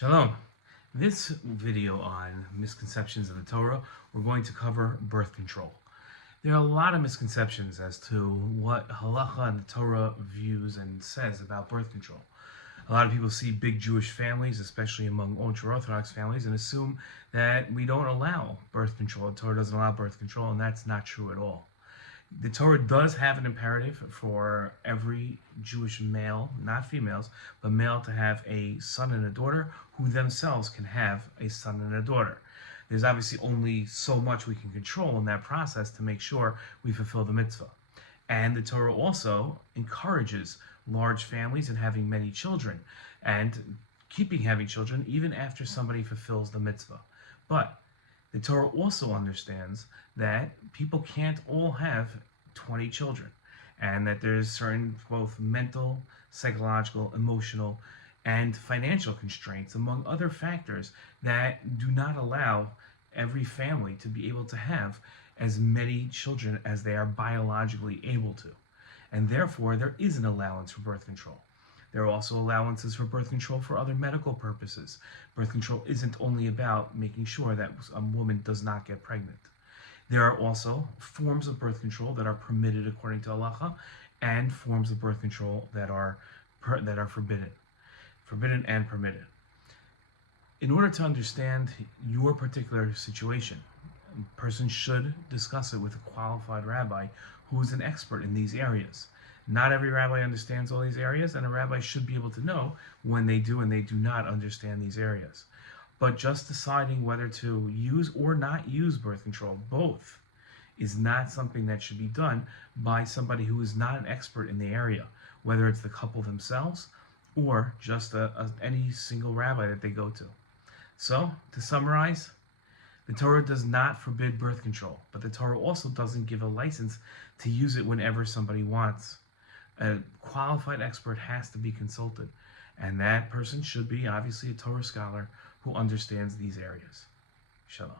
Shalom. This video on misconceptions of the Torah, we're going to cover birth control. There are a lot of misconceptions as to what halacha and the Torah views and says about birth control. A lot of people see big Jewish families, especially among ultra-Orthodox families, and assume that we don't allow birth control. The Torah doesn't allow birth control, and that's not true at all. The Torah does have an imperative for every Jewish male, not females, but male, to have a son and a daughter who themselves can have a son and a daughter. There's obviously only so much we can control in that process to make sure we fulfill the mitzvah. And the Torah also encourages large families and having many children and keeping having children even after somebody fulfills the mitzvah. But the Torah also understands that people can't all have 20 children, and that there's certain both mental, psychological, emotional, and financial constraints, among other factors, that do not allow every family to be able to have as many children as they are biologically able to. And therefore, there is an allowance for birth control. There are also allowances for birth control for other medical purposes. Birth control isn't only about making sure that a woman does not get pregnant. There are also forms of birth control that are permitted according to halacha, and forms of birth control that are forbidden and permitted. In order to understand your particular situation, a person should discuss it with a qualified rabbi who is an expert in these areas. Not every rabbi understands all these areas, and a rabbi should be able to know when they do and they do not understand these areas. But just deciding whether to use or not use birth control, both, is not something that should be done by somebody who is not an expert in the area, whether it's the couple themselves or just any single rabbi that they go to. So, to summarize, the Torah does not forbid birth control, but the Torah also doesn't give a license to use it whenever somebody wants. A qualified expert has to be consulted, and that person should be obviously a Torah scholar who understands these areas. Shalom.